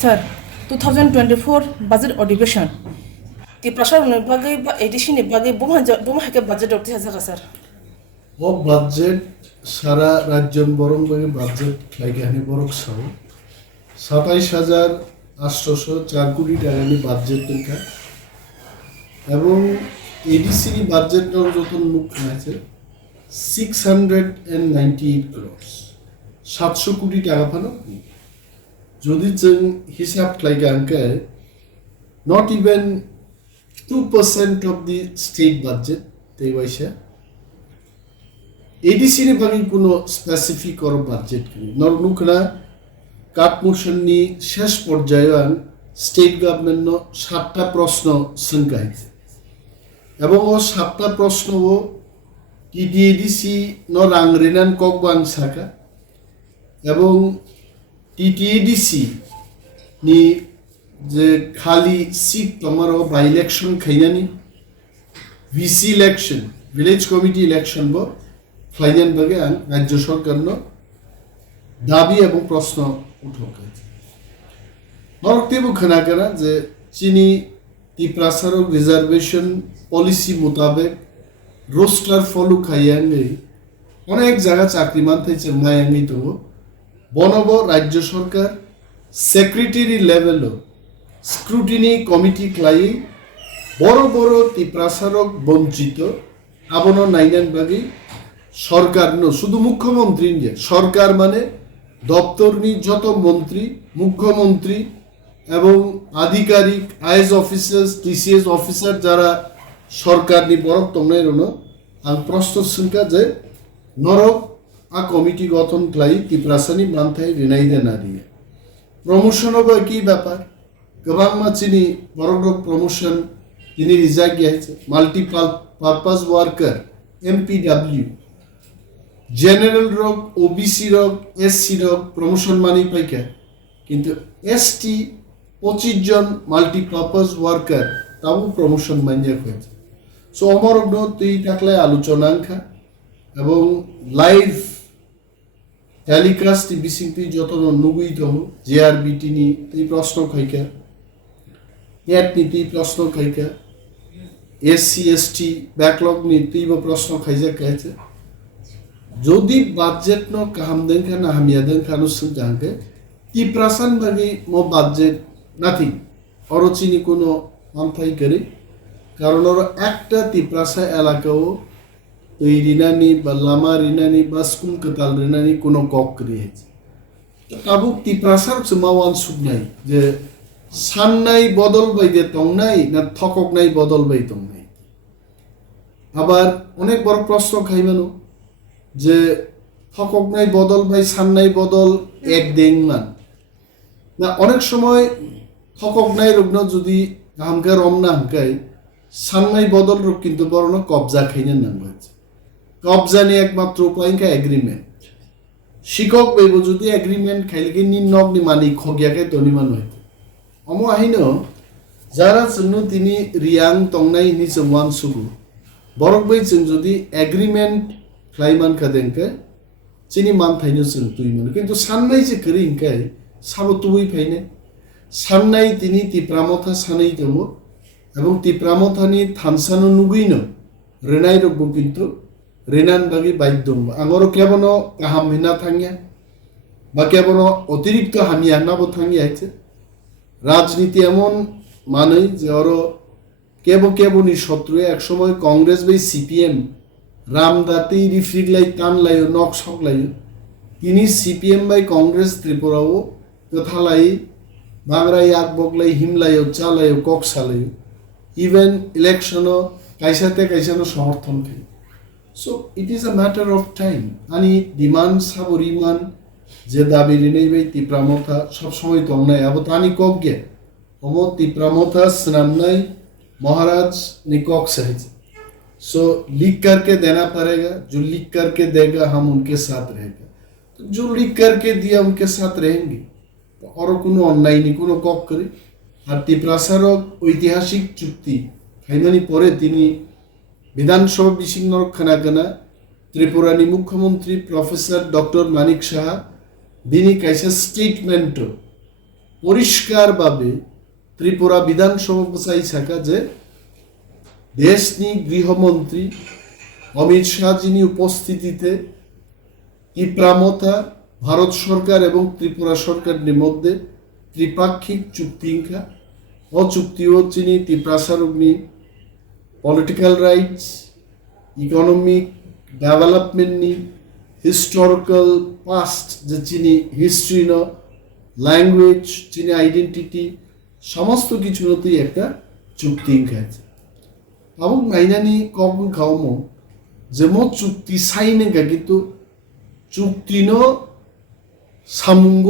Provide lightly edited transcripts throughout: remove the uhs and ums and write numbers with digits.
Sir, 2024 budget अधिवेशन TIPRA bagay ba edition bagay bumahake budget dokti haja sir. ও budget সারা রাজ্যন বরং বই budget লাগে হানি বরক Sao ২৭,৮০৪ কোটি টাকা নি বাজেট লেখা এবং এডিসি বাজেট যত মুখ আছে 698 crores 700 কোটি টাকা ফানো যদি जों হিসাব লাগে আঙ্কে not even 2% of the state budget they waisha ADC রে বাকি কোনো স্পেসিফিক or বাজেট নেই নরনুকরা কাটমোশননি শেষ পর্যায়ে স্টেট গভর্নমেন্ট 7টা প্রশ্ন সংখ্যাইছে এবং ও 7টা প্রশ্ন ও টিটিএডিসি ন রাংরেনান ককবাং সাকা এবং টিটিএডিসি নি যে খালি সিট তোমার বাই ইলেকশন খাইনানি VC election village committee election বো ফাইনাল বাগে রাজ্য সরকার দাবি এবং প্রশ্ন উঠোক নরকতেবু খানাকানা যে চিনি টিপ্রাসারক রিজার্ভেশন পলিসি মোতাবেক রোস্টার ফলো খাইয়াঙ্গি অনেক জায়গা চাকরি মানতে মায়াঙ্গি তো বনব রাজ্য সরকার সেক্রেটারি লেভেল স্ক্রুটিনি কমিটি ক্লাই বড় বড় টিপ্রাসারক বঞ্চিত আবন নাইনান বাগি সরকার শুধু মুখ্যমন্ত্রী নিয়ে সরকার মানে দপ্তরনি যত মন্ত্রী মুখ্যমন্ত্রী এবং আধিকারিক আইএস অফিসার্স টিসিএস অফিসার যারা সরকার নি বরক তোমরা রনো আর প্রস্তুত সংখ্যা যে নরক আ কমিটি গঠন ক্লাই টিপ্রাসানি মানথাই রিনাইদে না দিয়ে প্রমোশন হবে কি ব্যাপার গোবাং মাচিনি বরক প্রমোশন তিনি রিজাইন গিয়েছে মাল্টিপারপাস ওয়ার্কার এমপিডব্লিউ জেনারেল রোগ ওবিসি রোগ এসসি রোগ প্রমোশন মানি পাইকা কিন্তু এসটি 25 জন মাল্টিপারপাস ওয়ার্কার তাও প্রমোশন মানিয়া হয়েছে সো আমার তুই থাকলে আলোচনা আঙ্খা এবং লাইভ টেলিকাস্ট বিসিং তুই যত নুগুই তম জেআরবিটি নি তুই প্রশ্ন খাইকা নেট নীতি প্রশ্ন খাইকা এসসি এসটি ব্যাকলগ নি তুই প্রশ্ন খাইজা খাইছে যদি বাজেট ন কাহাম দেন খানা হামিয়া দেন খানো জানকে টিপ্রাসান বাকি মো বাজেট নাথিং অরচিনি কোনো মানথাই করে কারণ ওর একটা টিপ্রাসা এলাকাও ওই রিনানি বা লামা রিনানি বা স্কুল কাতাল রিনানি কোনো কক করিয়েছে তাবুক টিপ্রাসার মাওয়ান সুখ নাই যে সান নাই বদল বাই দে তং নাই না থকক নাই বদল বাই তং নাই আবার অনেক বড় প্রশ্ন খাই মানো যে থকক নাই বদল ভাই সান নাই বদল এক দেং মান না অনেক সময় থকক নাই রুগ্ন যদি হামকা রম না হামকাই সান নাই বদল রোগ কিন্তু বড় কবজা খাইনে নাম হয়েছে কবজা নিয়ে একমাত্র উপায় এগ্রিমেন্ট শিক্ষক বইব যদি এগ্রিমেন্ট খাইলে কি নিম্নক নি মানি খগিয়াকে তনিমান হইতে অম আহিন যারা জন্য তিনি রিয়াং তংনাই নি ওয়ান সুগু বরক বই যদি এগ্রিমেন্ট ক্লাইমান খাদেনকে চিনি মান থাইনো जों তুই মানে কিন্তু সাননাই যে করি ইনকাই সাবো তুই ফাইনে সাননাই তিনি টিপ্রামথা সানাই দম এবং টিপ্রামথানি থানসানো নুগুইন রেনাই রগব কিন্তু রেনান বাগি বাধ্য আঙর কেবন কাহাম হিনা থাঙ্গিয়া বা কেবন অতিরিক্ত হামিয়া নাবো থাঙ্গিয়া আছে রাজনীতি এমন মানে যে ওর কেবনি শত্রু একসময় কংগ্রেস বাই সিপিএম রামদাতি রিফ্রিড লাই টান লাইও নক সক লাইও তিনি সিপিএম বাই কংগ্রেস ত্রিপুরাও কথালাই বাংরাই আগ বগলাই হিমলাইও চালাইও কক সালাইও ইভেন ইলেকশনও কাইসাতে কাইসানো সমর্থন খাই so it is a matter of time আনি ডিমান্ড সাবরিমান যে দাবি রিনেই বাই টিপ্রামথা সবসময় তং নাই আবো তানি কক গে অম টিপ্রামথা স্নামনাই महाराज ने कॉक सहज सो लिख करके देना पड़ेगा जो लिख करके देगा हम उनके साथ रहेगा तो जो लिख करके दिया उनके साथ रहेंगे तो और कोनो ऑनलाइन कोनो कॉक करे और टिप्रासार ऐतिहासिक चुक्ति फाइनाली परे তিনি विधानसभा बिसिंगर खानागाना त्रिपुरानी मुख्यमंत्री प्रफेसर डॉक्टर मानिक साहा बिनी काइसा स्टेटमेंट পরিষ্কারভাবে ত্রিপুরা বিধানসভা বসাই থাকা যে দেশনি গৃহমন্ত্রী অমিত শাহজিনী উপস্থিতিতে ত্রিপুরা মথা ভারত সরকার এবং ত্রিপুরা সরকারের মধ্যে ত্রিপাক্ষিক চুক্তিংখা ও চুক্তিও চিনি ত্রিপুরা সারগ্নি পলিটিক্যাল রাইটস ইকোনমিক ডেভেলপমেন্ট নি হিস্টোরিক্যাল পাস্ট যে চিনি হিস্ট্রি ন ল্যাঙ্গুয়েজ চিনি আইডেন্টিটি সমস্ত কিছুতেই একটা চুক্তিংখা আছে এবং নাইনানি কখন খাওয়ামো যেমন চুক্তি সাইনেগা কিন্তু চুক্তিনো সামুঙ্গ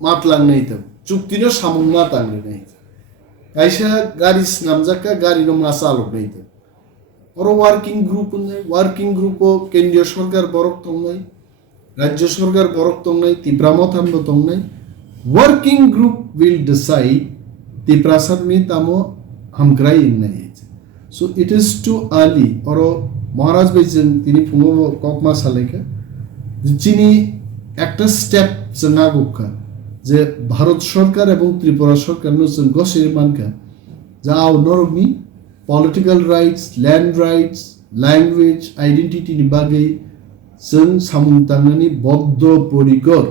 মাতলাंनाय दं चुक्तिनो सामुं मातलांनाय कायसा गारि नामजाका गारिनो मासालनाय दं अरो वार्किंग ग्रुप केंद्रीय सरकार बरक दंनाय राज्य सरकार बरक दंनाय त्रिपुरा मथामबो दंनाय working group will decide Tripura सरनि तामो हामग्राय इंनाय so it is too early अरो महाराज बेजों तिनि फुङो ककमा सालायखा जिनि একটা স্টেপ जों आगोखा যে ভারত সরকার এবং ত্রিপুরা সরকার जों गसेर मानखा जाव नरमि political rights land rights language identity नि बागै जों सामुं तांनानै बद्ध परिकर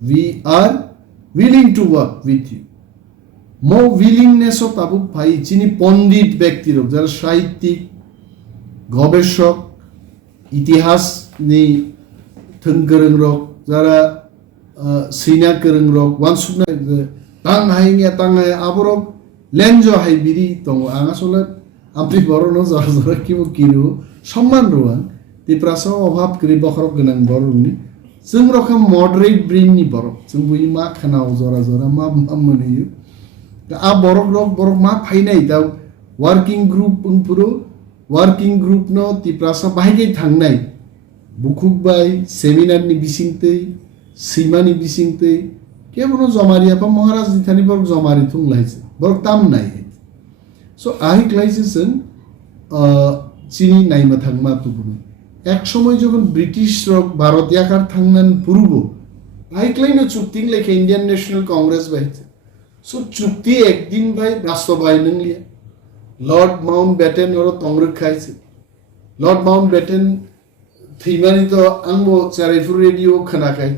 we are willing to work with you मो विलिंगनेस अफ ताबु भाई जिनि पंडित व्यक्ति रक যারা সাহিত্যিক গবেষক ইতিহাস नि थोंगोरों रक जरा सैना गोरों रक वानसुना तांगाय आबरक लेंजो हाय बिरि दङ आं आसले आमफ्रि बरनो जरा जरा किबो किरु सम्मान रुवान त्रिपुरासो अभाब गरि बखरक गोनां बरनि जों रकम मडरेट ब्रेननि बरक जों बुइ मा खानाव जरा जरा मा मोनहैयो आ बरक मा फाइनाय दा वर्किंग ग्रुप उनपुरो वर्किंग ग्रुप न त्रिपुरासा बाहायगै थांनाय बुखुकबाय सेमिनारनि बिसिंतै सैमानि बिसिंतै केबनो जमारिया पा महाराज दिथानि बर जमारि थुंलायसे बर ताम नाय सो आहि क्लाइसिसन चिनि नायमा थांमा तुबुनो एक समय जखन ब्रिटिश रक भारत याकार थांनान पुरुबो आहि क्लाइनो चुक्ति लेखे इंडियन नेशनल कांग्रेस बायसे सो चुक्ति एक दिन बाय राष्ट्रबाय नंलिया लॉर्ड माउंटबेटन और तंग्रखायसे लॉर्ड माउंटबेटन थैमानि तो आंबो चारायफुर रेडियो खोनाखाय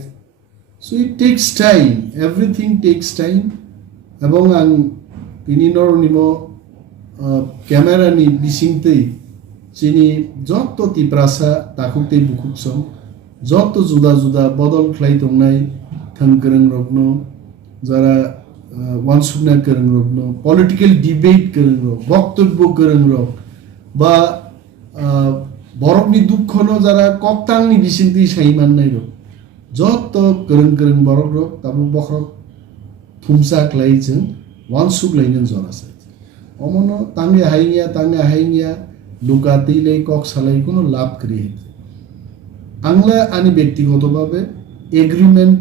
so it takes time everything takes time एबं आं बिनि नरनिमो क्यामेरानि बिसिंतै जिनि जत त्रिपुरासा दाखुकतै बुकुकसं जत जुदा जुदा बदल ख्लाय दंनाय थंगोरों रकनो जरा वानसुकना गोरों रकनो पलिटिकल डिबेट गोरों रक बक्तव्य गोरों रक बा बरकनि दुखनो जरा कक्तांनि बिसिंतै साइमाननाय रक जत गोरों बरक रक ताबो बखरक थुमसा ख्लायजों वानसुकलायनो जरासै अमनो तांगे हाइनिया लुकातैलै कक सालाय कोनो लाभ करिए आंला आनि व्यक्तिगतभावे एग्रीमेंट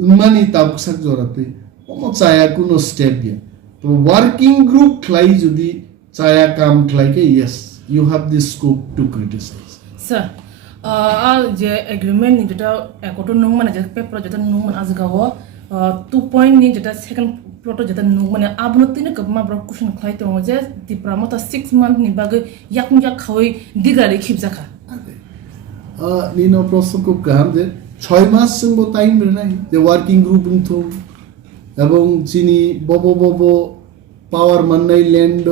उंगमानि ताबुकसाक जरातै अमो चाया कोनो स्टेप गया तो वर्किंग ग्रुप ख्लाय जुदि चाया काम ख्लायके yes you have the scope to criticize sir je agreement ni jeta ekoto nungmane je paper jeta nungmane azgawo 2 point ni jeta second proto jeta nungmane abno tine kabma bro question khlaite mo je TIPRA mota 6 month ni bagai yakmya khawai digari khibjaka nino prosto ko kaham je 6 mass singbo time নাই যে working group উনথু এবং চিনি ববো পাওয়ার মাননাই land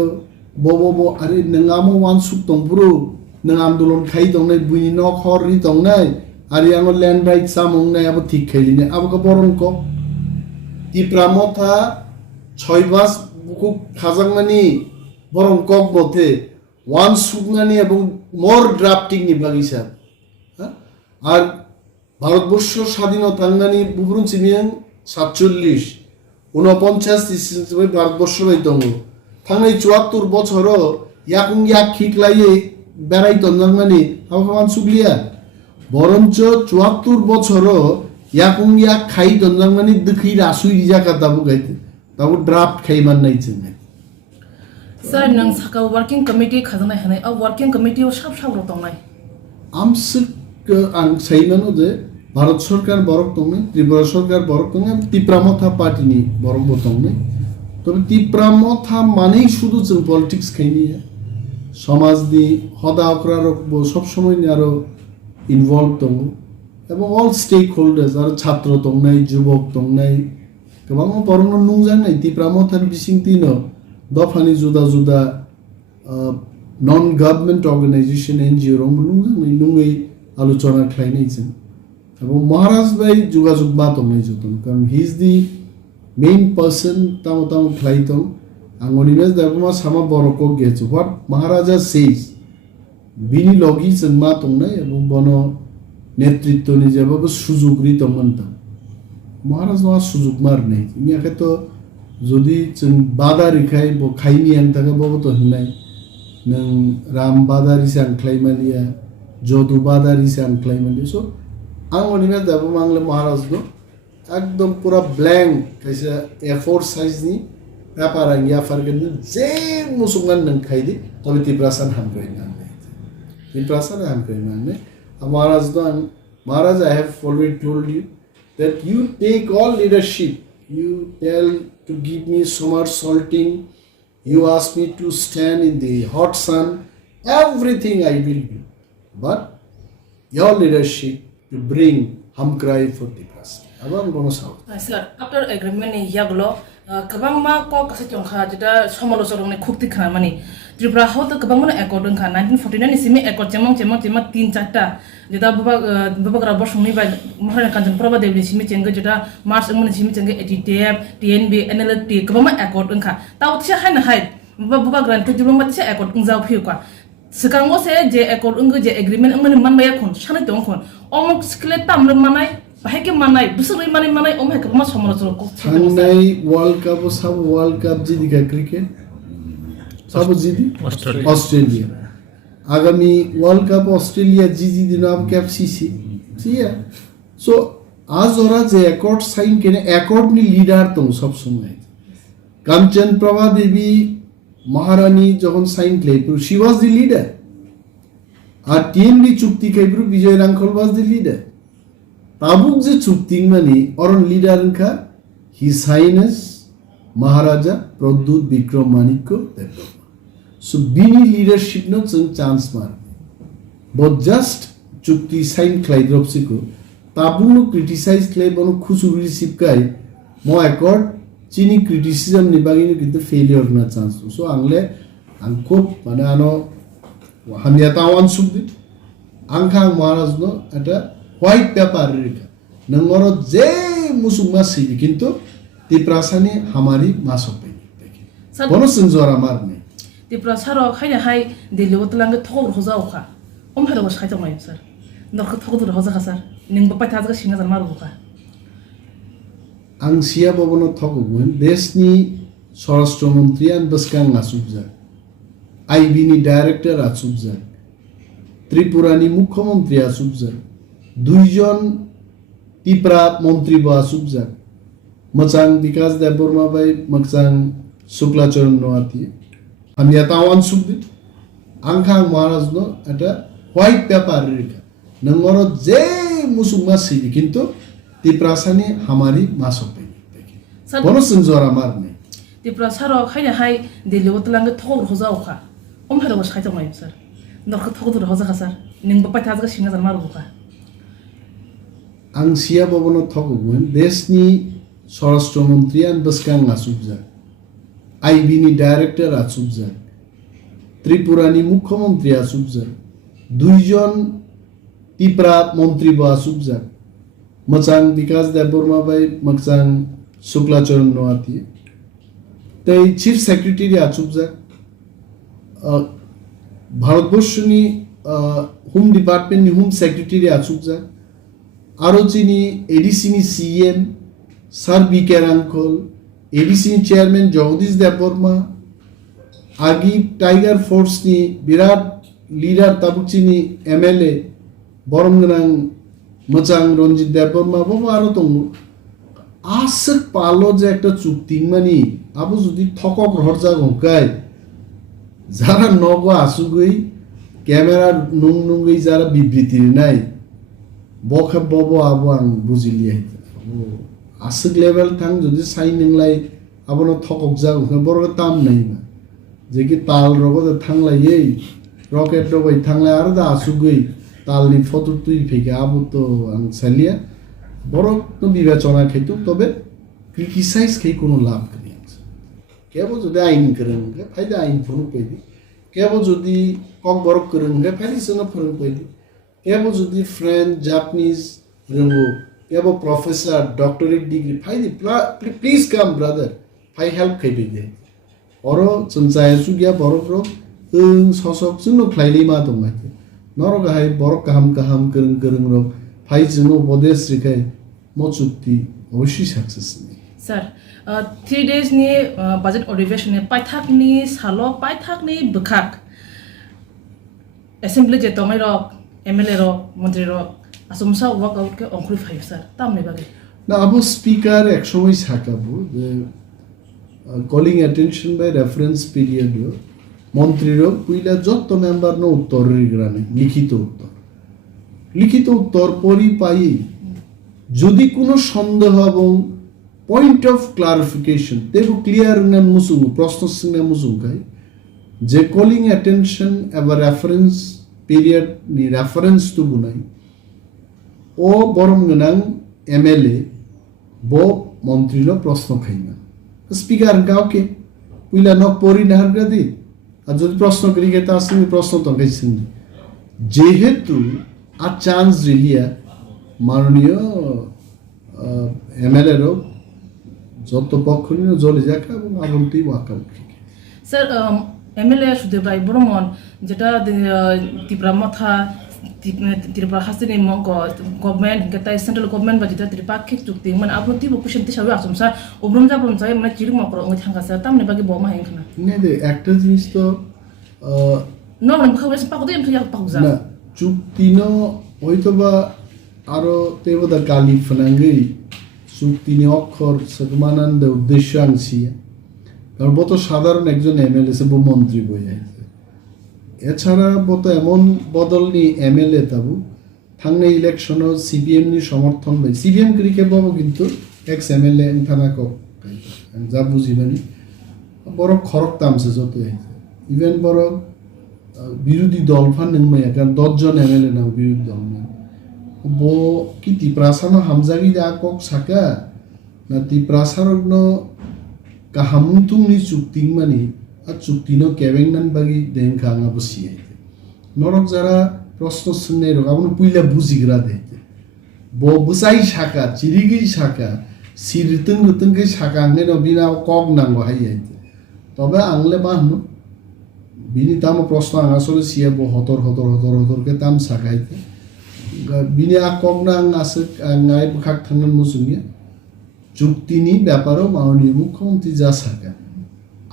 बबो अरे नंगामो वानसुक दंब्रो नंग आंदोलन खाई दंनाय बुनि न खररि दंनाय आरे आंगो लैंड राइट सामंनाय अब ठीक खैलिने अब को बरन को त्रिपुरा मथा 6 मास बुकु खाजांगमानि बरन कक मथे वानसुकनानि एबं मोर ड्राफ्टिंग नि बागिसा আর ভারতবর্ষ স্বাধীনতা থাঙ্গানি বুবরুন চিমিয়াং 47 49 হিসেবে ভারতবর্ষ বাই দङ थांनाय 74 बছर याकुं याक खिकलायै बेराय तनजांमानि हाबाखान सुग्लिया बरंच 74 बছर याकुं याक खाई तनजांमानि दखै रासुइ जाका दाबु गायते दाबु ड्राफ्ट खाइमान नाय जोंनाय सर नों साका वर्किंग कमिटि खाजानाय हनाय वर्किंग कमिटियाव साब साब रतंनाय आमसुक आं साइमानो जे भारत सरकार बरक दं त्रिपुरा सरकार बरक दं तिप्रा मथा पार्टीनि बरकबो दं तबे तिप्रा मथा माने शुधु जों पलिटिक्स खायनिया समाजनि हदा अक्रारकबो सब समय आरो इनभल्व दं एबं अल स्टेक होल्डार्स आरो छात्र दंनाय जुबक दंनाय गोबां बरनो नुजानाय तिप्रा मथा बिसिंतिनो दफानि जुदा जुदा नन गभर्नमेंट अर्गेनाइजेशन एनजीओ रंग नुङै आलोचना खालायनाय जों এবং মহারাজ ভাই যোগাযোগ বাতং নাই যতন কারণ he is the main person তাম তাম ফ্লাইতং আঙ্গনিমেজ দাবমা সামা বরক গেছে হোয়াট মহারাজা সেজ বিনি লগি जों মাতং নাই এবং বন নেতৃত্বনি যেভাবে সুযোগ রিতং মনতাম মহারাজ না সুযোগ মার নাই ইনিয়াকে তো যদি जों বাদা রিখাই ব খাইনি আং তাকে বব তো হনাই নং রাম বাদারি সাং ক্লাইমালিয়া যদু বাদারি সাং ক্লাইমালিয়া সো आंगनिया दाबो मांगले महाराज दो एकदम पूरा ब्लैंक कैसे A4 साइज नि पेपर आंगिया फरगन जे मुसुंगन नं खाइदि तबे तिप्रासन हमप्रेन नांने तिप्रासन हमप्रेन नांने महाराज दो महाराज I have already told you that you take all leadership you tell to give me so much salting you ask me to stand in the hot sun everything I will do but your leadership to bring hum cry for the person. Abang bono sao. Sir, after agreement ni yaglo, kabang ma ko kasi chongkha jeda somalo sorong ne khukti khana mani. Tripura ho to kabang mana accord ngkha 1949 isimi accord chemang 3-4 jeda baba grabor sungni ba mahara kanjang proba dewi simi chenga jeda mars ngmani simi chenga ATTF TNB NLP kabang ma accord ngkha. Ta utsia haina hai baba gran to jubang ma tsia accord ngzau phiu kwa. Sekarang se je accord je agreement ngmani man baya khon shane tong khon omok skle tamre manai bahake manai busuri manai omhe kama somoro ko hanai world cup sab world cup jidi ka cricket sab jidi Australia agami world cup Australia jidi dinam cap cc siya so आज ओरा जे accord sign kene accord ni leader tong sab সময় কাঞ্চন প্রভা দেবী মহারানী যখন sign ক্লেপুর she was the leader আর TNV চুক্তি খাইপুর বিজয় Rangkhal was the leader তাবুক যে চুক্তি মানে অরন লিডার খা হিজ হাইনেস মহারাজা প্রদ্যুৎ বিক্রম মাণিক্য দেববর্মা সো বিনি লিডারশিপ নো जों চান্স মার বট জাস্ট চুক্তি সাইন ক্লাইদ্রপসিকো তাবুক ক্রিটিসাইজ ক্লাই বনো খুচুরি রিসিভ কাই মো অ্যাকর্ড चीनी क्रिटिसिजम नि बागिनो किन्तु फेलियर ना चान्स सो आंगले आंखो माने आनो हामिया तावान सुबदि आंखा महाराज नो एटा व्हाइट पेपर रेखा नंगरो जे मुसुमा सिबि किन्तु तिप्रासानि हमारी मासपे देखि बोनो संजोरा मारने तिप्रासारो खाइना हाय दिल्ली वतलांगे थोर होजा ओखा ओम हारो साइतो माय सर नरख थोर होजा खा सर निंगबो पाइथाजगा सिंगा जन मारो ओखा आं सिया बबनो थगोमोन देशनि स्वराष्ट्रमन्त्री आन बसकां आसुबजा आईबीनि डाइरेक्टर आसुबजा त्रिपुरानि मुख्यमन्त्री आसुबजा दुइजन तिप्रा मन्त्री बा आसुबजा मचां विकास देबबर्मा बाय मचां शुक्लाचरण नवाती आमिया तावान सुबदि आंखा महाराज नो एटा व्हाइट पेपर रेखा नंगरो जे मुसुमा सिबि किन्तु तिप्रासानि हमारी मासपे देखि बोनो संजोरा मारने तिप्रासारो खाइना हाय दिल्ली वतलांगे थोर होजा ओखा ओम हारो साइतो माय सर नरख थोर होजा खा सर निंगबो पाइथाजगा सिंगा जन मारो ओखा आं सिया बबनो थगोमोन देशनि स्वराष्ट्रमन्त्री आन बसकां आसुबजा आईबीनि डाइरेक्टर आसुबजा त्रिपुरानि मुख्यमन्त्री आसुबजा दुइजन तिप्रा मन्त्री बा आसुबजा मचां विकास देबबर्मा बाय मचां शुक्लाचरण नवाती तै चीफ सेक्रेटारि आसुबजा भारतबर्षनि होम डिपार्टमेन्टनि होम सेक्रेटारि आसुबजा आरो चिनि एडिसिनि सीएम सार बिके रांखल एडिसिनि चेयरमैन जगदीश देबबर्मा आगि टाइगर फोर्सनि बिराट लिडार ताबुकचिनि एमएलए बरमगोनां मचां रंजित देबबर्मा बाबो आरो दङ आसक पालो जे একটা চুক্তি মানি আবু যদি ঠকক রহরজা গকাই যারা নগ আসুগই ক্যামেরা নুংনুংই যারা বিবৃতি নাই bokha bobo abo ang buzili haite asik level thang jodi sai ninglai abono thokok ja boro tam nai ba je ki tal rogo da thanglai ei rocket ro bai thanglai ar da asugui tal ni photo tui phege abo to ang salia boro to বিবেচনা খাইতো তবে criticise খাই কোনো লাভ করি কেবল যদি আইন করেন ফাইদা আইন ফোন কইদি কেবল যদি কক বরক করেন ফাইদি সঙ্গে ফোন কইদি কেবল যদি ফ্রেঞ্চ জাপানিজ রঙ্গো কেবল প্রফেসর ডক্টরেট ডিগ্রি ফাইদি প্লিজ কাম ব্রাদার ফাই হেল্প খাইবে দে অরো চনচায় সুগিয়া বরক রো সসক জন্য খ্লাইলি মা দমাইতে নরগাহাই বরক কাহাম কাহাম করং রো ফাই জন্য উপদেশ রেখাই মচুক্তি অবশ্যই সাকসেস নেই sir 3 days ni budget orientation ni paithak ni salo paithak ni bukhak assembly je tomai rok MLA rok মন্ত্রী rok asumsa work out ke ongkhri phai sir tamne bage না Abu speaker একসময় সাকাবো যে calling attention by reference period মন্ত্রীরও পুইলা যত member no উত্তর রিগ্রানে লিখিত উত্তর পরি পাই যদি কোনো সন্দেহ এবং পয়েন্ট অফ ক্লারিফিকেশন তেবু ক্লিয়ার না মুসুং প্রশ্ন সিনে মুসুং কাই যে কলিং অ্যাটেনশন এবার রেফারেন্স পিরিয়ড নি রেফারেন্স তো বুনাই ও বরং গনাং MLA bo মন্ত্রী নো প্রশ্ন খাই না স্পিকার গাওকে পুইলা নক পরি নাহার গাদি আর যদি প্রশ্ন করি গে তা আসলে প্রশ্ন তো গাইছেন যেহেতু আর চান্স রিলিয়া মাননীয় MLA রো যত পক্ষ নিয়ে জলে যাকা এবং আগন্তুই ওয়াকআউট স্যার MLA শুধু ভাই বড়মন যেটা ত্রিপুরা মথা ত্রিপুরা হাসিনি মঙ্ক গভর্নমেন্ট গেতা সেন্ট্রাল গভর্নমেন্ট বা যেটা ত্রিপুরা কে চুক্তি মানে আপনি টিবো কুশন তিসাবে আসুমসা ওব্রম জাব্রম চাই মানে চিরু মকর ওই থাঙ্গাসা তামনে বাকি বমা হেন খানা না দে একটা জিনিস তো নরম খাবে পাকো দেম তুই পাকো না চুক্তি ন হয়তোবা আরো তেবদা কালি ফনাঙ্গি চুক্তি নি অক্ষর সগমানন্দ উদ্দেশ্যাংশী কারণ বত সাধারণ একজন MLA সে মন্ত্রী বই আছে এছাড়া বত এমন বদল নি MLA তাবু থাঙ্গে ইলেকশন CPM নি সমর্থন বাই CPM ক্রিকে বাবু কিন্তু এক্স MLA থানা ক যা বুঝিবানি বড় খরক তামছে যত ইভেন বড় বিরোধী দল ফান নংমাই কারণ 10 জন MLA না বিরোধী দল না bo kiti prasano hamzagi da kok saka na ti prasarogno kahamuntung ni chukting mani a chuktino keveng nan bagi den khanga bosi norok jara proshno sunne rok abun puila bujigra dete bo busai saka chirigi saka sirtung rutung ke saka ne no bina kok nango hai aite tobe angle bahnu bini tam proshno asole sia bo hotor ke tam sakaite বিনি আকংনাং আসক আঙ্গাই বখাক থানন মুসুনিয়া চুক্তিনি ব্যাপারও মাননীয় মুখ্যমন্ত্রী যা সাকা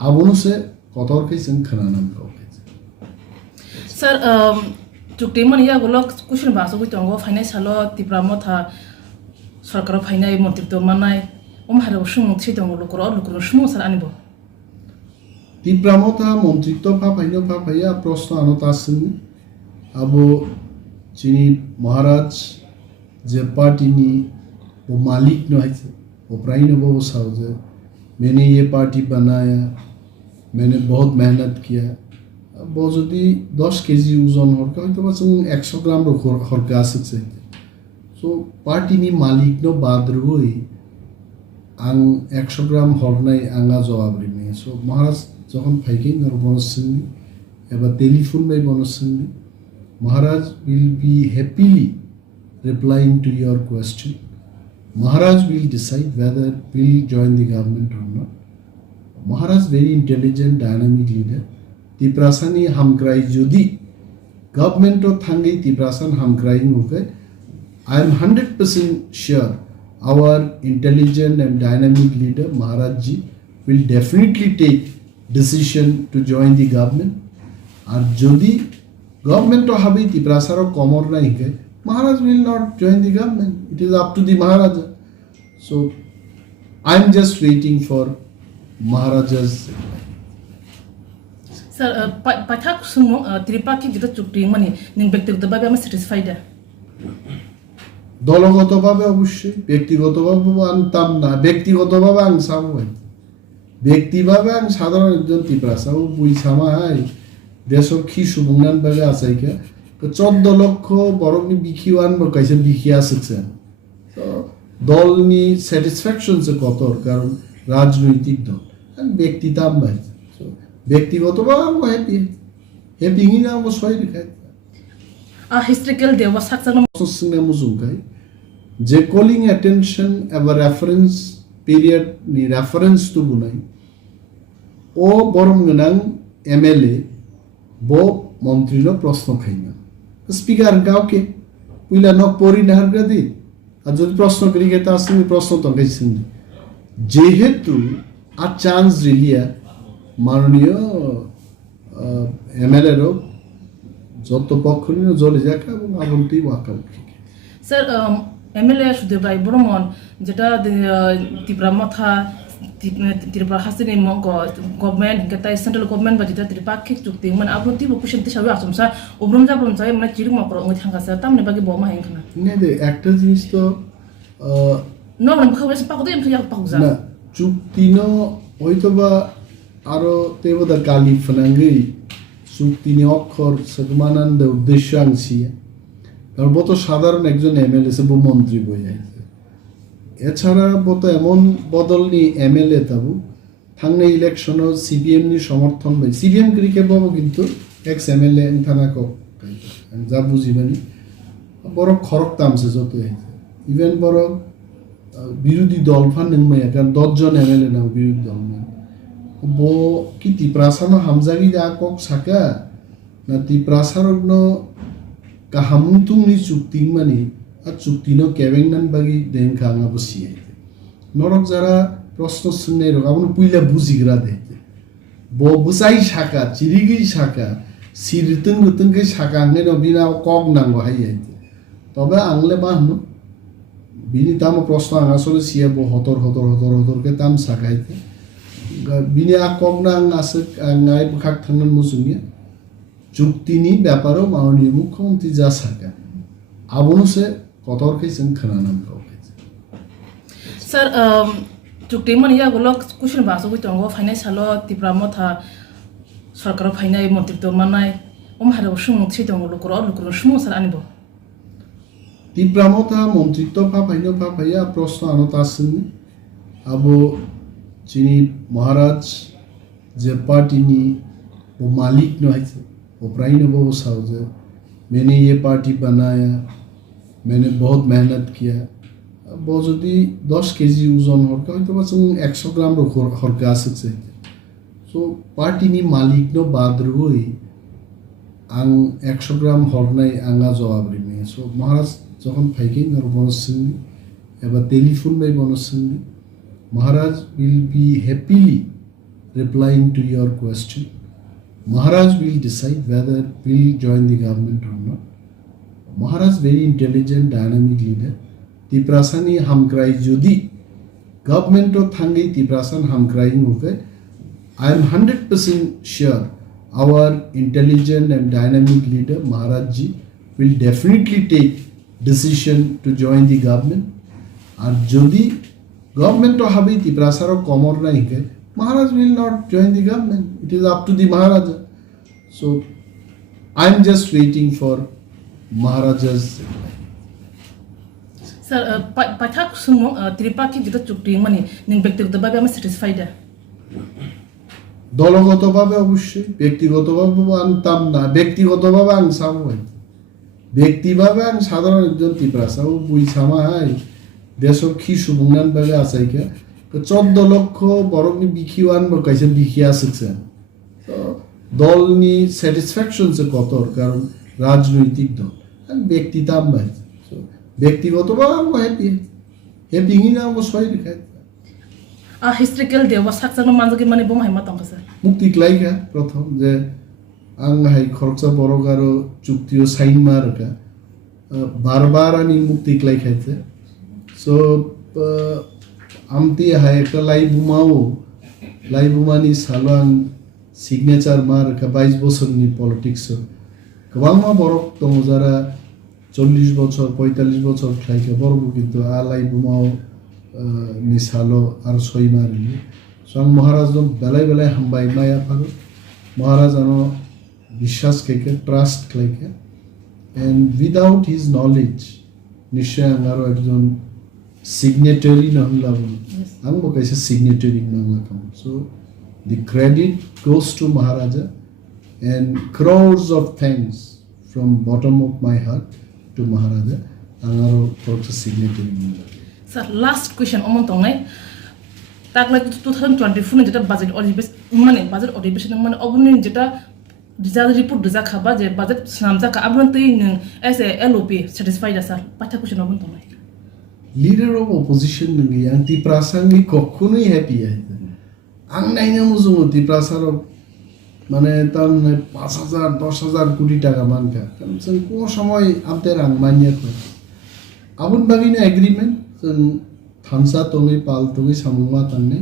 আবনসে কতর কাইছেন খানানাম কাউকে sir চুক্তি মানে ইয়া গুলো cushion বাসো কইতঙ্গ ফাইনান্সিয়াল ত্রিপুরা মথা সরকার ফাইনাই মন্ত্রিত্ব মানাই ওমহারে সুমু থিতঙ্গ লোকর সুমু স্যার আনিব ত্রিপুরা মথা মন্ত্রিত্ব ফাইয়া প্রশ্ন আনত আছেন আবো चीनी महाराज जे पार्टी नी वो मालिक न है वो प्राइन वो साउजे मैंने ये पार्टी बनाया मैंने बहुत मेहनत किया बहुत जल्दी 10 केजी ओजन हरका तो बस 100 ग्राम रो हरका सकते सो पार्टी नी मालिक न बाद रही आं 100 ग्राम हरनाय आंगा जवाब रिमे सो महाराज যখন ফাইকিং আর বনসিং এবার টেলিফোন বাই বনসিং Maharaj will be happily replying to your question. Maharaj will decide whether will join the government or not. Maharaj very intelligent, dynamic leader. Tiprasani hamkrai jodi government of thangi Tiprasan hamkrai okay. I am 100% sure our intelligent and dynamic leader Maharaj ji will definitely take decision to join the government. Ar jodi government to have it Tiprasaro komor na hike Maharaj will not join the government. It is up to the Maharaja. So I am just waiting for Maharaja's. Sir, pathak sumo tripaki jita chukti mani ning bekti da babi am satisfied. দলগতভাবে অবশ্যই, ব্যক্তিগতভাবে আনতাম না, ব্যক্তিগতভাবে আং সাময় ব্যক্তিভাবে আং সাধারণ একজন ত্রিপ্রাসাও বুই সামাহাই দেশ কি সুবুংনান বাগে আসাইকা 14 লক্ষ বরংনি বিখিওয়ান বা কাইসে বিখি আসছেন তো দলনি স্যাটিসফ্যাকশন সে কতর কারণ রাজনৈতিক দল আর ব্যক্তি তাম ভাই ব্যক্তিগতভাবে আমি হ্যাপি হ্যাপি নি না আমি সই দেখাই historical dewa saksa সঙ্গে মুজুগাই যে কলিং অ্যাটেনশন এবার রেফারেন্স পিরিয়ড নি রেফারেন্স তো বুনাই ও বরং গনাং এমএলএ বো মন্ত্রীর প্রশ্ন খাইনা স্পিকার কাউকে উইলা নক পরি না হারগাদি আর যদি প্রশ্ন করি কে তার সঙ্গে প্রশ্ন তো খাইছেন যেহেতু আর চান্স রিলিয়া মাননীয় এমএলএরও যত পক্ষ নিয়ে জলে যাক এবং আগুনটি ওয়াকআউট স্যার এমএলএ সুদেবাই বর্মন যেটা ত্রিপুরা মথা ত্রিপুরা হাসিনি গভর্নমেন্ট তাই সেন্ট্রাল গভর্নমেন্ট বা যেটা ত্রিপাক্ষিক চুক্তি মানে আপনি টিবো কুশন হিসাবে আসমসা অব্রম যাবরম চাই মানে চিরু মকর ওই থাঙ্গাসা তামনে বাকি বমা হেনখানা না দে একটা জিনিস তো নরম খাওয়াছে পাকো দেম ফিয়া পাকো যা না চুক্তি ন হয়তোবা আরো তেবদা কালি ফনাঙ্গি চুক্তি নি অক্ষর সগমানন্দ উদ্দেশ্য আংশি কারণ বত সাধারণ একজন এমএলএ সে মন্ত্রী বই যাইছে এছাড়া বত এমন বদল নি এমএলএ তাবু থাংনে ইলেকশন সিপিএম নি সমর্থন বাই সিপিএম ক্রিকে বাবু কিন্তু এক্স এমএলএ থানা ক যা বুঝিবানি বড় খরক তামছে যত ইভেন বড় বিরোধী দল ফান নংমায়া কারণ 10 জন এমএলএ নাও বিরোধী দল না বো কি ত্রিপ্রাসানো হামজাগি দা কক সাকা না ত্রিপ্রাসারগ্ন কাহামুতুংনি চুক্তি মানে আর চুক্তি ন কেবেংনান বাগি দেন খাঙা বসিয়ে নরক যারা প্রশ্ন শুনে রকম পুইলা বুঝিগ্রা দেতে বো বুসাই শাখা চিরিগি শাখা সিরতুং রুতুংকে শাখা আংনে বিনা কক নাঙ্গ হাইয়াইতে তবে আংলে বাহনো বিনি তাম প্রশ্ন আঙাসলে সিয়া বো হতর হতর হতর হতরকে তাম শাখাইতে বিনি কক নাং আছে আঙাই খাক থাঙ্গন মুসুঙ্গিয়া চুক্তিনি ব্যাপারও মাননীয় মুখ্যমন্ত্রী যা শাখা আবনো সে কতর খাইছেন খানানাম কাউ খাইছে স্যার চুক্তি মানে ইয়াগুলো কুশন বাসো হইতঙ্গ ফাইনান্সিয়াল ত্রিপুরা মথা সরকার ফাইনাই মন্ত্রিত্ব মানাই হারে সুমুখ ছিতঙ্গ লোকর সুমুখ স্যার আনিব ত্রিপুরা মথা মন্ত্রিত্ব ফাইয়া প্রশ্ন আনত আসেননি আবো যিনি মহারাজ যে पार्टी वो मालिक न है वो प्राई ने वो साउज मैंने ये पार्टी बनाया मैंने बहुत मेहनत किया वो যদি 10 কেজি ওজন হরকা হয়তো বা 100 গ্রাম হরকা আছে সো পার্টি নি মালিক ন বাদ রই আং 100 গ্রাম হরনাই আঙ্গা জবাব রিমে সো মহারাজ যখন ফাইকিং আর বনসিংনি এবার টেলিফোন বাই বনসিংনি Maharaj will be happily replying to your question. Maharaj will decide whether will join the government or not. Maharaj very intelligent, dynamic leader. Tiprasani hamkrai jodi government o thangi Tiprasan hamkrai hoke. I am 100% sure our intelligent and dynamic leader Maharaj ji will definitely take decision to join the government. And jodi government to habi Tiprasaro komor na hike Maharaj will not join the government. It is up to the Maharaja. So I am just waiting for Maharaja's reply. Sir, pathak sumo ত্রিপাক্ষিক যেটা চুক্তি মানে নিন ব্যক্তিগতভাবে আমি satisfied দলগতভাবে অবশ্যই, ব্যক্তিগতভাবে আনতাম না, ব্যক্তিগতভাবে আং সাময় ব্যক্তিভাবে আং সাধারণ একজন ত্রিপ্রাসাও বুই সামাহাই দেশ কি সুবুংনান বাগে আসাইকা 14 লক্ষ বরংনি বিখিওয়ান বা কাইসে বিখি আসছেন তো দলনি স্যাটিসফ্যাকশন সে কতর কারণ রাজনৈতিক দল আর ব্যক্তি তাম ভাই ব্যক্তিগতভাবে আমি হ্যাপি হ্যাপি নি না আমি সই দেখাই historical dewa saksa manjagi মানে বম হাইমা তংকা স্যার মুক্তি ক্লাইকা প্রথম যে আং হাই খরচা বড় কারো চুক্তিও সাইন মারকা বারবার আনি মুক্তি ক্লাইখাইছে সো আমতি হাই একটা লাই বুমানি সালাং সিগনেচার মারকা 22 বছরনি পলিটিক্স গোबां मा বরক দङ যারা 40 বছর 45 বছর খাইকে বড় কিন্তু আলাই বুমাও নিসালো আর সই মারিলি সং মহারাজ বেলায় বেলায় হামবাই মায়া পাগো মহারাজ আনো বিশ্বাস খাইকে ট্রাস্ট খাইকে and without his knowledge নিশ্চয় আরো একজন signatory না হলাম আমি বকাইছে signatory না হলাম so the credit goes to Maharaja and crores of thanks from bottom of my heart to Maharaja angaro porta signatory na sir last question omon tongai takla 2024 যেটা budget অধিবেশন মানে বাজেট অধিবেশন মানে অবনি যেটা রিজাল্ট রিপোর্ট দুজা খাবা যে budget সামজাকা আবরন্তই নং S A LOP satisfied sir পাঠা question Aban tongai leader of opposition ngi yang TIPRA sangi kokkhonoi happy aite ang naina mujungo TIPRA sarok মানে তার 5,000 10,000 কোটি টাকা মানকা কারণ কোন সময় আমাদের আংমানিয়া কই আবুন বাগিনা এগ্রিমেন্ট থানসা তঙ্গি পাল তঙ্গি সামুমা তান্নে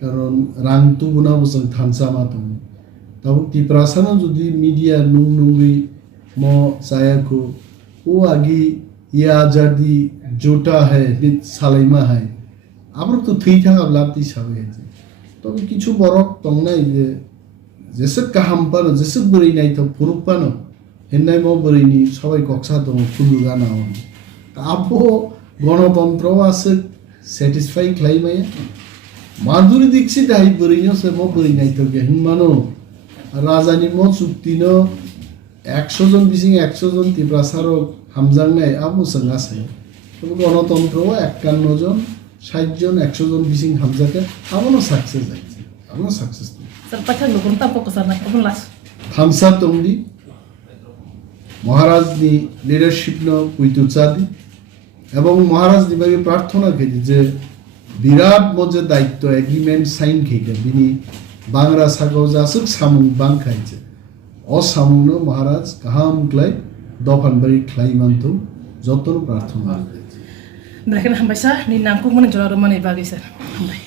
কারণ রাং তু বুনা বসং থানসা মা তঙ্গি তাও টিপ্রাসানো যদি মিডিয়া নুংনুঙ্গি ম সায়াকো ও আগি ইয়া আজাদি জোটা হয় নিত সালাইমা হয় আবার তো থুই থাকা লাভতি সাবে তবে কিছু বড় তংনাই যে যেসব কাহাম পানো যেসব বড়ই নাই তো ফুরুক পানো হেন্নাই মো বড়ইনি সবাই কক্সা দম ফুলু গানা হন আবো গণতন্ত্র আছে স্যাটিসফাই ক্লাইমাইয়া মাধুরী দীক্ষিত হাই বড়ইনো সে মো বড়ই নাই তো হেন মানো রাজানি মো চুক্তি ন 100 জন বিসিং 100 জন টিপ্রাসারক হামজাং নাই আবো সঙ্গ আছে তবে গণতন্ত্র 51 জন 60 জন 100 জন বিসিং হামজাকে আমনো সাকসেস যাইছে আমনো success sir pacha lokon ta poko sar na obon last থামসা তংদি মহারাজ নি লিডারশিপ ন কুইতুচাদি এবং মহারাজ নিবাগে প্রার্থনা করি যে বিরাট মজে দায়িত্ব এগ্রিমেন্ট সাইন খেকে বিনি বাংলা সাগো জাসুক সামুং বাং খাইছে অ সামুং মহারাজ কাহাম ক্লাই দফান বাড়ি ক্লাইমান্ত যতন প্রার্থনা mereka hambai sir ni nangku mana jolaro mana bagi sir hambai